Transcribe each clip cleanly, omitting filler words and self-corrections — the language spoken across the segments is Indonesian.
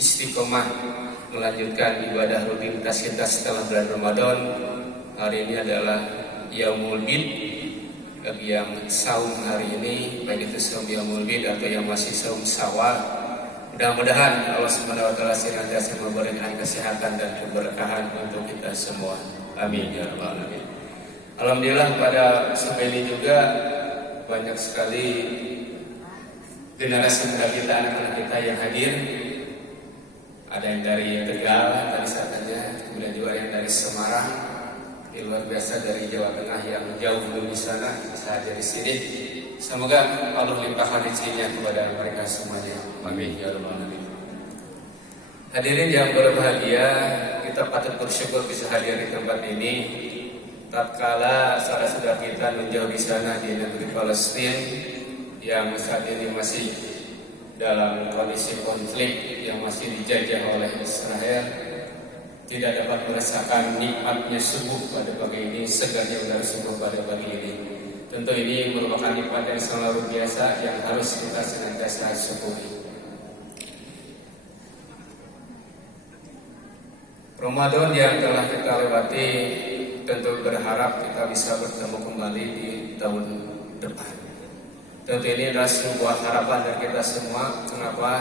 istiqomah melanjutkan ibadah rutinitas kita setelah bulan Ramadan. Hari ini adalah Yaumul Bid. Bagi yang saum hari ini, baik itu saum Yaumul Bid atau yang masih saum Syawal, mudah-mudahan Allah Subhanahu wa taala senantiasa memberikan kesehatan dan keberkahan untuk kita semua. Amin ya rabbal alamin. Alhamdulillah pada sore ini juga banyak sekali generasi muda kita, anak-anak kita yang hadir. Ada yang dari Tegal tadi saatnya, kemudian juga yang dari Semarang, luar biasa dari Jawa Tengah yang jauh di sana bisa hadir di sini. Semoga Allah limpahkan rezekinya kepada mereka semuanya. Amin ya rabbal alamin. Hadirin yang berbahagia, kita patut bersyukur bisa hadir di tempat ini. Tatkala saudara-saudara kita menjauh di sana di negeri Palestina yang saat ini masih dalam kondisi konflik, yang masih dijajah oleh Israel, tidak dapat merasakan nikmatnya subuh pada pagi ini, segarnya udara subuh pada pagi ini. Tentu ini merupakan nikmat yang sangat luar biasa yang harus kita senantiasa syukuri. Ramadan yang telah kita lewati, tentu berharap kita bisa bertemu kembali di tahun depan. Tentu ini adalah sebuah harapan dari kita semua. Kenapa?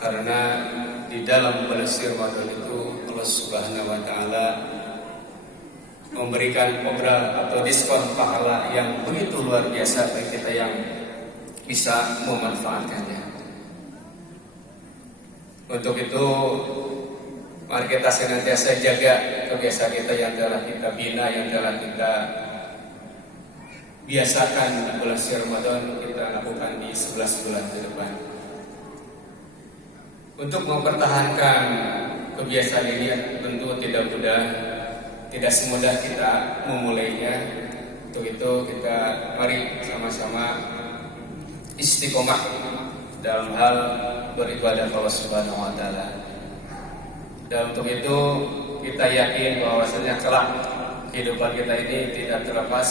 Karena di dalam bulan Ramadan itu Allah Subhanahu wa taala memberikan program atau diskon pahala yang begitu luar biasa bagi kita yang bisa memanfaatkannya. Untuk itu, mari kita senantiasa jaga kebiasaan kita yang telah kita bina, yang telah kita biasakan di bulan Ramadan, kita lakukan di 11 bulan ke depan. Untuk mempertahankan kebiasaan ini tentu tidak mudah, tidak semudah kita memulainya. Untuk itu kita mari sama-sama istiqomah dalam hal beribadah Allah Subhanahu wa taala. Dan untuk itu kita yakin bahwasanya kelak kehidupan kita ini tidak terlepas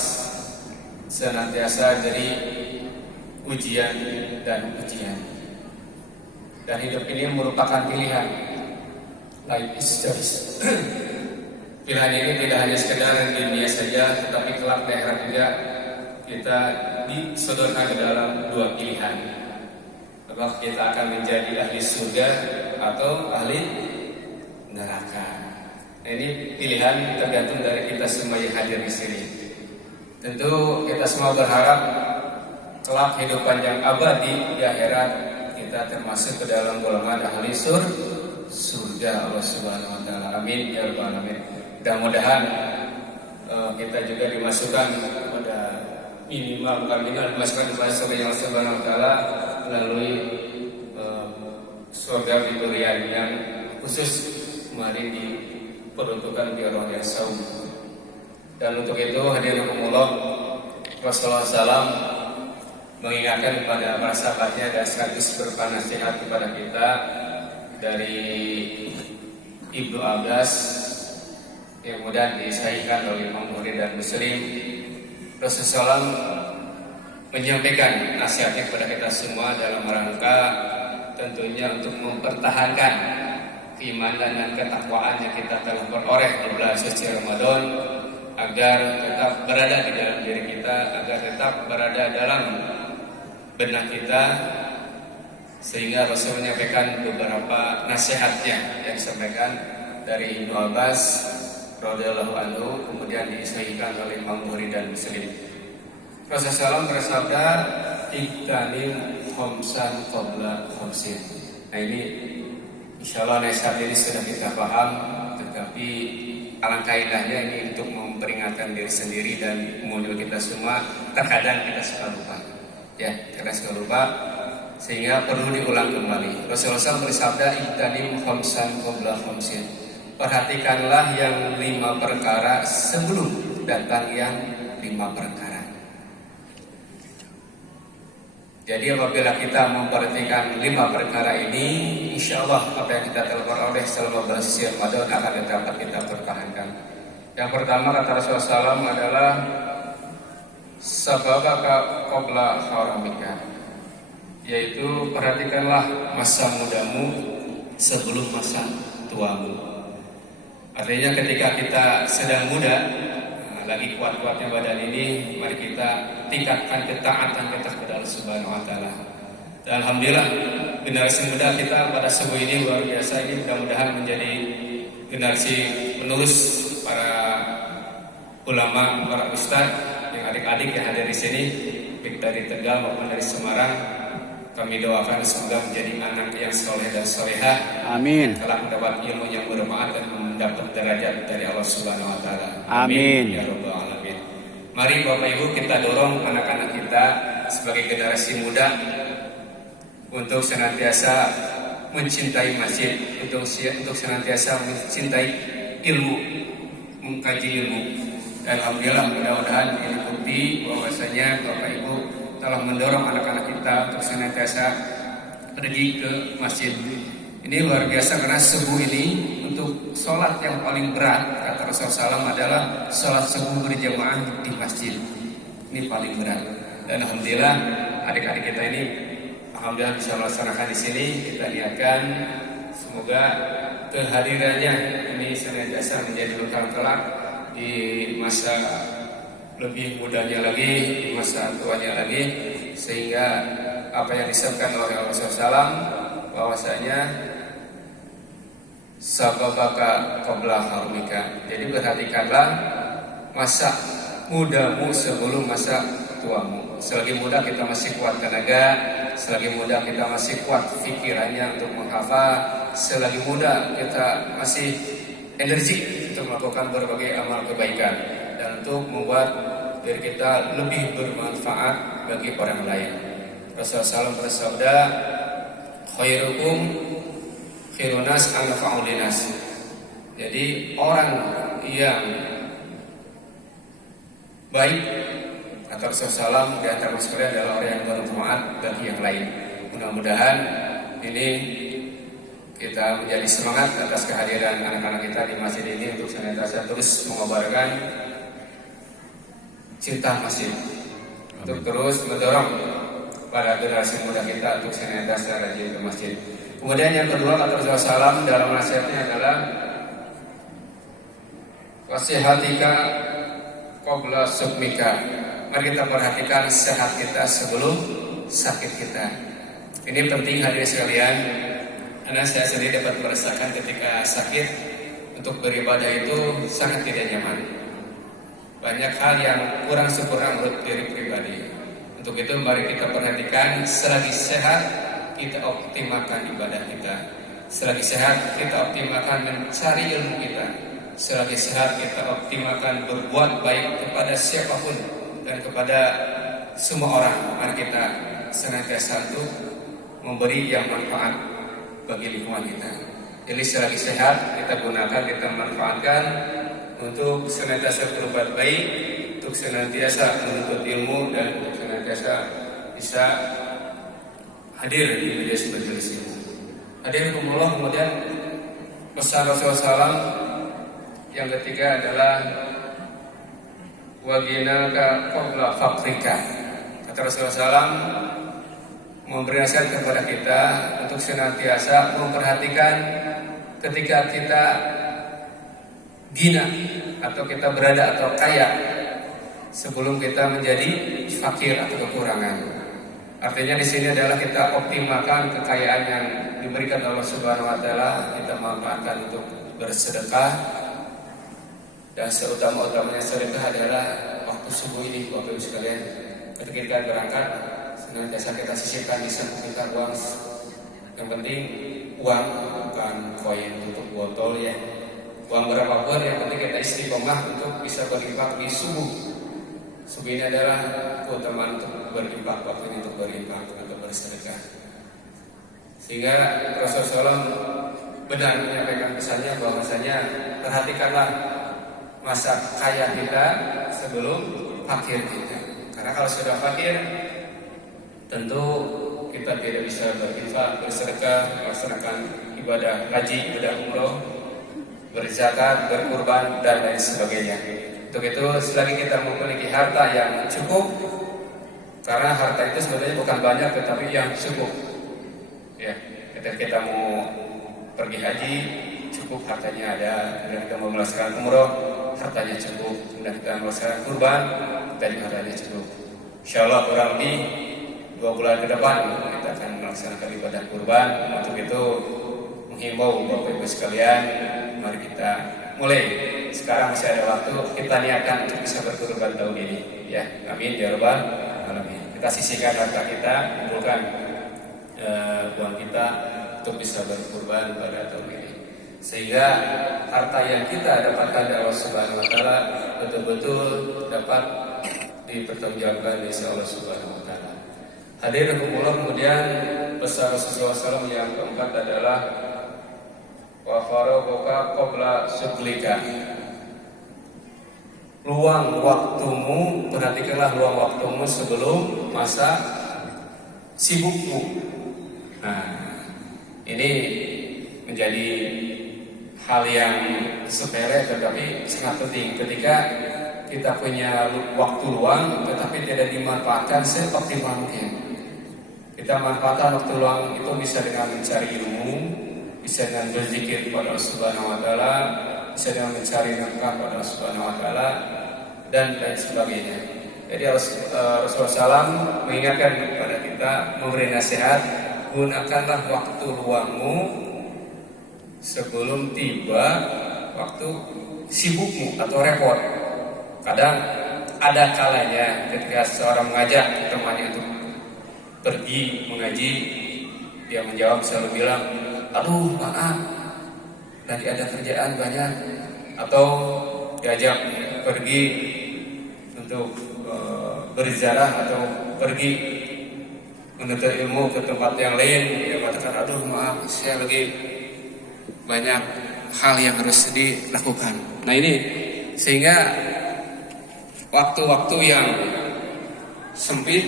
senantiasa dari ujian dan ujian. Dan hidup ini merupakan pilihan. Life is choice. Pilihan ini tidak hanya sekedar di dunia saja, tetapi kelak di akhirat juga kita disodorkan ke dalam dua pilihan. Apakah kita akan menjadi ahli surga atau ahli neraka. Nah, ini pilihan tergantung dari kita semua yang hadir di sini. Tentu kita semua berharap kelak kehidupan yang abadi di akhirat kita termasuk ke dalam golongan ahli surga Allah Subhanahu wa taala. Amin ya rabbal alamin. Mudah-mudahan kita juga dimasukkan pada minimal dimasukkan kepada surga Allah Subhanahu wa taala melalui surga Fidurian yang khusus mari diperuntukkan di orang yang saum. Dan untuk itu hadirin Allah, Rasulullah SAW mengingatkan kepada para sahabatnya dan sekaligus berupa nasihat kepada kita dari Ibnu Abbas yang kemudian disahihkan oleh Imam Bukhari dan Muslim. Rasulullah SAW menyampaikan nasihatnya kepada kita semua dalam rangka tentunya untuk mempertahankan keimanan dan ketakwaan yang kita telah peroleh di bulan suci Ramadan, agar tetap berada di dalam diri kita, agar tetap berada dalam benak kita, sehingga Rasul menyampaikan beberapa nasihatnya yang disampaikan dari Ibnu Abbas radhiyallahu anhu, kemudian disahihkan oleh Imam Bukhari dan Muslim. Rasulullah SAW bersabda, "Iktanim khamsan qabla khamsin." Nah, ini insyaallah nasihat ini sudah kita paham, tetapi alangkah indahnya ini untuk memperingatkan diri sendiri dan mengundur kita semua. Terkadang kita suka lupa, ya, kita suka lupa, sehingga perlu diulang kembali. Rasulullah SAW bersabda, "Iktanim khamsan qabla khamsin." Perhatikanlah yang 5 perkara sebelum datang yang 5 perkara. Jadi apabila kita memperhatikan 5 perkara ini, insya Allah apa yang kita telah peroleh selama bulan suci Ramadan akan dapat kita pertahankan. Yang pertama kata Rasulullah SAW adalah sababaka qabla haramika, yaitu perhatikanlah masa mudamu sebelum masa tuamu. Artinya ketika kita sedang muda, lagi kuat-kuatnya badan ini, mari kita tingkatkan ketaatan kita kepada Allah Subhanahu wa taala. Dan alhamdulillah generasi muda kita pada subuh ini luar biasa. Ini mudah-mudahan menjadi generasi penerus para ulama, para ustaz, yang adik-adik yang ada di sini, baik dari Tegal maupun dari Semarang. Kami doakan semoga menjadi anak yang soleh dan solehah. Amin. Telah mendapat ilmu yang bermanfaat dan mendapat derajat dari Allah Subhanahu wa taala. Amin. Ya rabbal alamin. Mari Bapak Ibu kita dorong anak-anak kita sebagai generasi muda untuk senantiasa mencintai masjid, untuk senantiasa mencintai ilmu, mengkaji ilmu. Dan alhamdulillah mudah-mudahan ini bukti bahwasanya Bapak Ibu telah mendorong anak-anak kita untuk senantiasa pergi ke masjid. Ini luar biasa karena subuh ini untuk sholat yang paling berat kata Rasulullah SAW adalah sholat subuh berjamaah di masjid. Ini paling berat. Dan alhamdulillah adik-adik kita ini alhamdulillah bisa melaksanakan di sini. Kita lihatkan semoga kehadirannya ini senantiasa menjadi bekal kelak di masa lebih mudanya lagi, di masa tuanya lagi, sehingga apa yang disebutkan oleh Rasulullah SAW bahwasanya sababaka qabla harmika. Jadi perhatikanlah masa mudamu sebelum masa tuamu. Selagi muda kita masih kuat tenaga, selagi muda kita masih kuat pikirannya untuk menghafal, selagi muda kita masih energi untuk melakukan berbagai amal kebaikan dan untuk membuat diri kita lebih bermanfaat bagi orang lain. Rasulullah SAW bersabda, khairukum khairunas anfa'u linas. Jadi orang yang baik kata Rasulullah SAW di antara manusia adalah orang yang bermanfaat bagi yang lain. Mudah-mudahan ini kita menjadi semangat atas kehadiran anak-anak kita di masjid ini untuk senantiasa terus mengobarkan cinta masjid, untuk terus mendorong para generasi muda kita untuk senantiasa rajin ke masjid. Kemudian yang kedua kata Rasulullah SAW dalam nasihatnya adalah wasihatika qabla sukmika. Mari kita perhatikan sehat kita sebelum sakit kita. Ini penting hadirin sekalian, karena saya sendiri dapat merasakan ketika sakit untuk beribadah itu sangat tidak nyaman. Banyak hal yang kurang sempurna menurut diri pribadi. Untuk itu mari kita perhatikan selagi sehat kita optimalkan ibadah kita. Selagi sehat kita optimalkan mencari ilmu kita. Selagi sehat kita optimalkan berbuat baik kepada siapapun dan kepada semua orang. Mari kita senantiasa untuk memberi yang manfaat bagi lingkungan kita. Jadi selagi sehat kita gunakan, kita manfaatkan untuk senantiasa berbuat baik, untuk senantiasa menuntut ilmu dan untuk senantiasa bisa hadir di majelis-majelis ilmu. Hadirin kumullah, kemudian pesan Rasulullah SAW yang ketiga adalah waginaka qabla faqrika. Kata Rasulullah SAW memberi nasihat kepada kita untuk senantiasa memperhatikan ketika kita gina atau kita berada atau kaya sebelum kita menjadi fakir atau kekurangan. Artinya di sini adalah kita optimalkan kekayaan yang diberikan Allah Subhanahu wa taala, kita manfaatkan untuk bersedekah. Dan seutama-utamanya sedekah adalah waktu subuh ini, Bapak Ibu sekalian. Ketika kita berangkat, senantiasa kita sisihkan di samping kita uang. Yang penting uang, bukan koin untuk botol ya. Uang berapapun yang penting kita istiqomah untuk bisa berinfak di subuh. Subuh ini adalah keutamaan untuk berinfak, waktu ini untuk berinfak atau bersedekah. Sehingga Rasulullah benar menyampaikan pesannya bahwasanya perhatikanlah masa kaya kita sebelum fakir kita. Karena kalau sudah fakir, tentu kita tidak bisa berinfak, bersedekah, melaksanakan ibadah haji, ibadah umroh, berzakat, berkurban dan lain sebagainya. Untuk itu selagi kita memiliki harta yang cukup, karena harta itu sebenarnya bukan banyak tetapi yang cukup. Ya, ketika kita mau pergi haji, cukup hartanya ada. Kemudian kita mau melaksanakan umroh, hartanya cukup. Kemudian kita melaksanakan kurban, kita juga hartanya cukup. Insyaallah kurang lebih 2 bulan ke depan kita akan melaksanakan ibadah kurban. Untuk itu menghimbau Bapak Ibu sekalian, mari kita mulai sekarang, masih ada waktu, kita niatkan untuk bisa berkurban tahun ini ya. Amin ya rabbal alamin. Kita sisihkan harta kita, kumpulkan uang kita untuk bisa berkurban pada tahun ini, sehingga harta yang kita dapatkan dari Allah Subhanahu wa taala betul-betul dapat dipertanggungjawabkan oleh Allah Subhanahu wa taala. Hadirin rahimakumullah, kemudian pesan Rasulullah SAW yang keempat adalah wa faraghaka qabla syughlika. Luang waktumu, perhatikanlah luang waktumu sebelum masa sibukmu. Nah, ini menjadi hal yang sepele tetapi sangat penting ketika kita punya waktu luang tetapi tidak dimanfaatkan seoptimal mungkin. Kita manfaatkan waktu luang itu bisa dengan mencari ilmu, bisa dengan berzikir kepada Allah Subhanahu wa taala, bisa dengan mencari nafkah kepada Allah Subhanahu wa taala dan lain sebagainya. Jadi Rasulullah SAW mengingatkan kepada kita, memberi nasihat, gunakanlah waktu luangmu sebelum tiba waktu sibukmu atau repot. Kadang ada kalanya ketika seorang mengajak temannya untuk pergi mengaji, dia menjawab selalu bilang, aduh maaf, lagi ada kerjaan banyak. Atau diajak pergi untuk berziarah atau pergi menuntut ilmu ke tempat yang lain, dia katakan, aduh maaf, saya lagi banyak hal yang harus dilakukan. Nah ini sehingga waktu-waktu yang sempit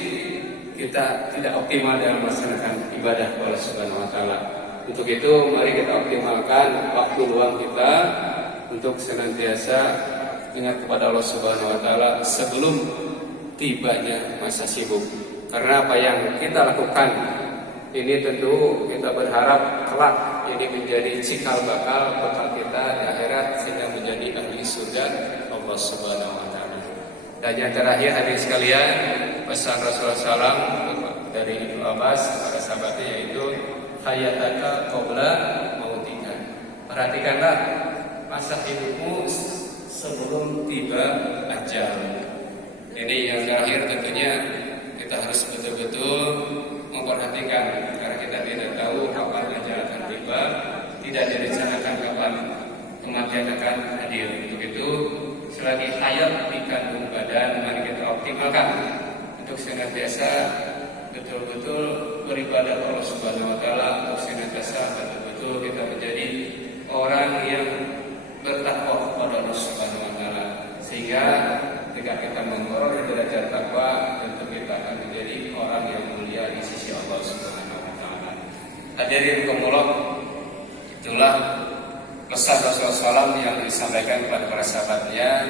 kita tidak optimal dalam melaksanakan ibadah kepada Allah Subhanahu wa taala. Untuk itu mari kita optimalkan waktu luang kita untuk senantiasa ingat kepada Allah Subhanahu wa taala sebelum tibanya masa sibuk. Karena apa yang kita lakukan ini tentu kita berharap kelak ini menjadi cikal bakal kita di akhirat sehingga menjadi ahli surga Allah Subhanahu wa taala. Dan yang terakhir hadirin sekalian, pesan Rasulullah SAW dari Ibnu Abbas para sahabatnya yaitu hayataka qabla mautika. Perhatikanlah masa hidupmu sebelum tiba ajal. Ini yang terakhir tentunya kita harus betul-betul memperhatikan karena kita tidak tahu kapan ajal akan tiba, tidak direncanakan kapan kematian akan hadir. Untuk itu selagi hayat di kandung badan, mari kita optimalkan untuk senantiasa betul-betul beribadah kepada Allah Subhanahu wa taala, untuk senantiasa betul-betul kita menjadi orang yang bertakwa kepada Allah Subhanahu wa taala, sehingga ketika kita memperoleh derajat takwa tentu kita akan menjadi orang yang mulia di sisi Allah Subhanahu wa taala. Hadirin kaumullah, itulah pesan Rasulullah SAW yang disampaikan kepada para sahabatnya